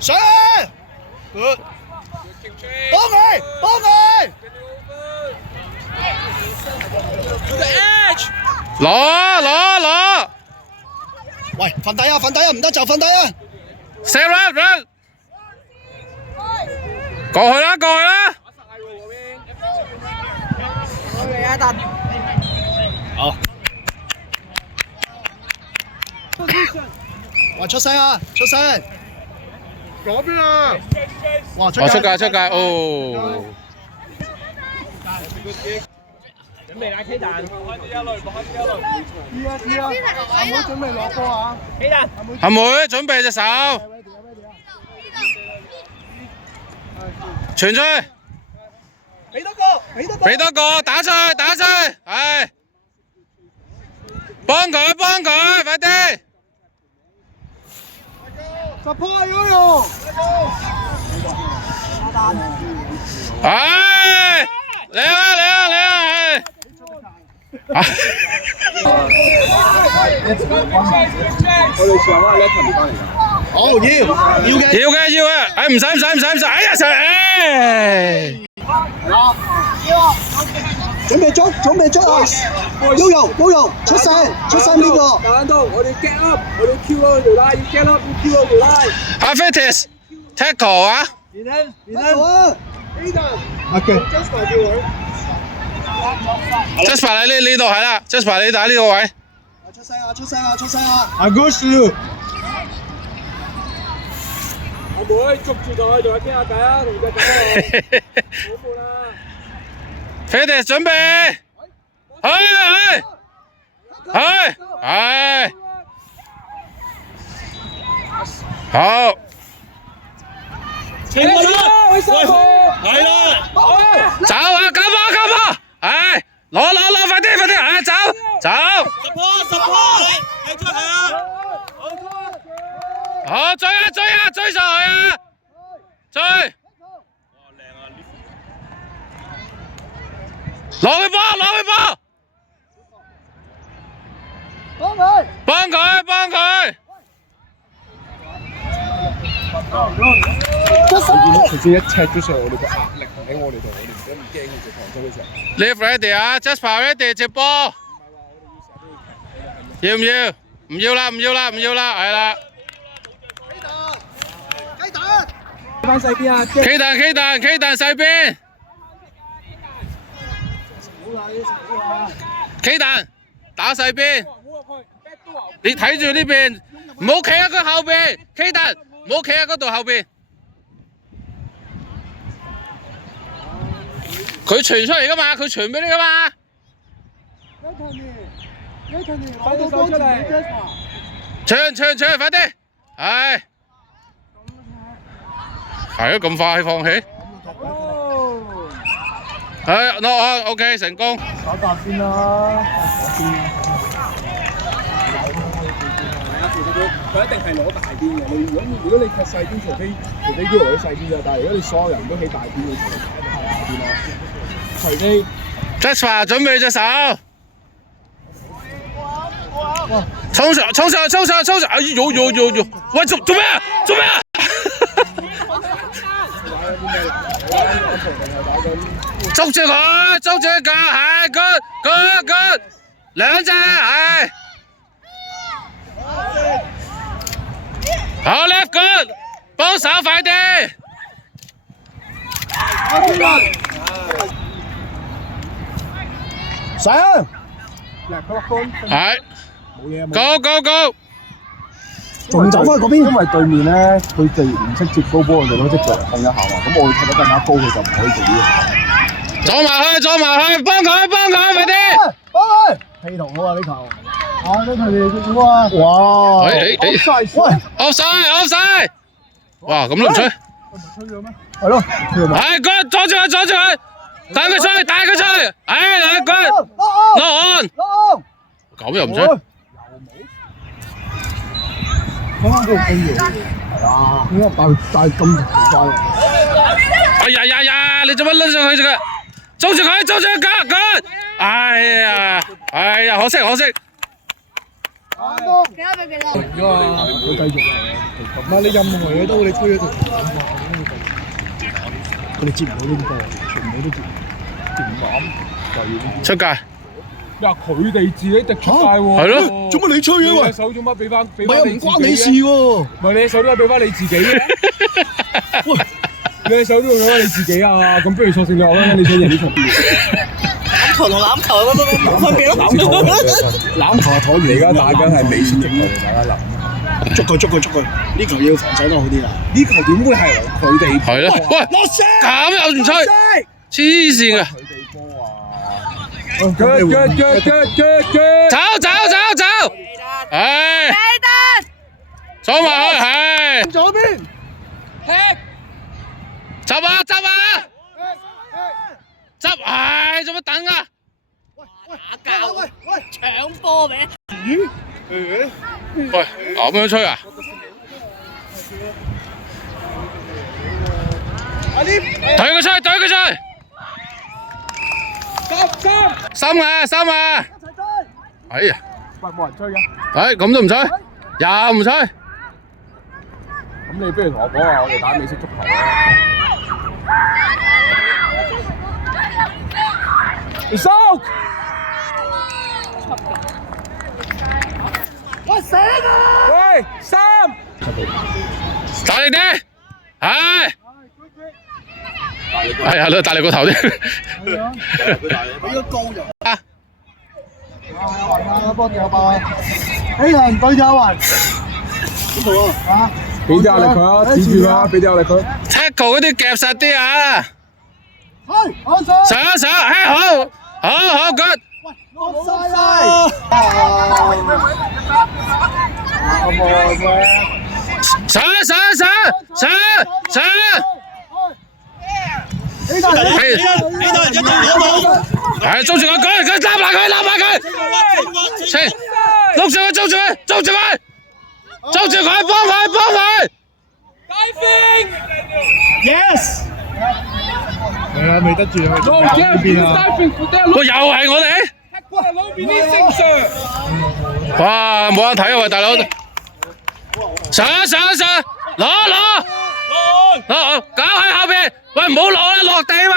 上，good，幫佢，幫佢。攞！喂，瞓低啊，瞓低啊，唔得就瞓低啊。射 run，過去啦。好。哇！出聲啊！出聲！嗰邊啊！哇！出界哦！準備啦，K 蛋！開始一輪，知啊！阿妹準備攞波啊！K 蛋！阿妹準備隻手，傳出去，俾多個，打出去，係，幫佢，快啲！十波Yoyo！唉，嚟啊！我哋上翻呢一團翻嚟㗎。好要嘅，唉唔使，哎呀準備捉啊！Yoyo，出聲邊個？打到我哋 get up，我哋跳嗰條拉，要 get up，要跳嗰條拉。阿 Fitness tackle 啊！Jasper 喺呢度係啦 ，Jasper 你打呢個位。出聲啊！阿 Gush， 阿妹捉住佢，同佢傾下偈啊，同隻狗。好悶啊 Fitness 準備，去，好。停啦！喂，係啦，走啊！救波！唉，攞，快啲！唉，走！十波，你出嚟啊！好，追上去啊！追！攞佢波！幫佢！頭先一踢咗上我哋個壓力喺我哋度，我哋唔使咁驚嘅直頭嗰時候。Live ready 啊 ，Jasper ready 接波。要唔要？唔要啦，係啦。雞蛋！翻細邊啊 K 蛋細邊。K 蛋打細邊。你睇住呢邊，唔好企喺佢後邊。K 蛋唔好企喺嗰度後邊。佢傳出嚟噶嘛，佢傳俾你噶嘛。快啲手出嚟！傳，快啲！係啊，咁快放棄？係，no OK 成功。打搭先啦，佢一定係攞大邊嘅。如果你踢細邊，除非佢攞細邊咋，但係如果你所有人都起大邊嘅，就係大邊咯。除非 Jasper 準備隻手，衝上！哎呦！喂，做咩啊？捉住佢，係 good，兩隻係，好 left good，幫手快啲。上！係 ，go！仲走翻去嗰邊，因為對面咧，佢哋唔識接高波，我哋都識着嚟控一下嘛。咁我會踢得更加高，佢就唔可以做呢樣。撞埋去，幫佢，快啲！幫佢！氣同好啊呢球！呢球你點啊？哇！喂 ，offside！哇，咁都唔吹？吹咗咩？係咯，係 good， 阻住佢，帶佢出去，係 good，落 on，咁又唔吹？啱啱嗰個飛嘢，係啊，點解但係咁奇怪？哎呀，你做乜攆上佢啫？捉住佢，good！哎呀，可惜。幾多？好繼續。唔係你任何嘢都你推咗條佢哋接唔到呢個，全部都接唔到。出界。呀！佢哋自己滴出界喎。係咯。做乜你吹嘅喂？手做乜俾翻唔係啊，唔關你事喎。唔係你手都係俾翻你自己嘅。喂，你手都俾翻你自己啊！咁不如索性你話啦，你想贏呢場邊？欖球同欖球冇分別咯。欖球係妥你而家打緊係美式足球，大家諗。捉佢，呢球要防守得好啲啦。呢球點會係佢哋？係咯，喂，咁又唔吹，黐線㗎！走！唉，坐埋去，唉，左邊，執啊！唉，做乜等啊？喂，搶波俾。喂，咁樣吹啊？對佢吹！三啊！哎呀！喂，冇人吹嘅。哎，咁都唔吹，又唔吹。咁你不如同我講下，我哋打美式足球啦。收！喂醒啊！喂，三！大力啲，係。係咯，大力個頭啲。俾個高人。啊！幫住阿伯。A人對住阿雲。邊度啊？俾啲壓力佢啊！指住佢啊！俾啲壓力佢。Tackle 嗰啲夾實啲啊！上，好 good。落晒啦！上！係捉住佢，佢攬埋佢，捉住佢，幫佢。Yes。係啊，未得住啊！邊啊？喂，又係我哋？哇，冇人睇啊！喂，大佬，上，攞，搞喺後邊，喂，唔好攞啦，落地嘛。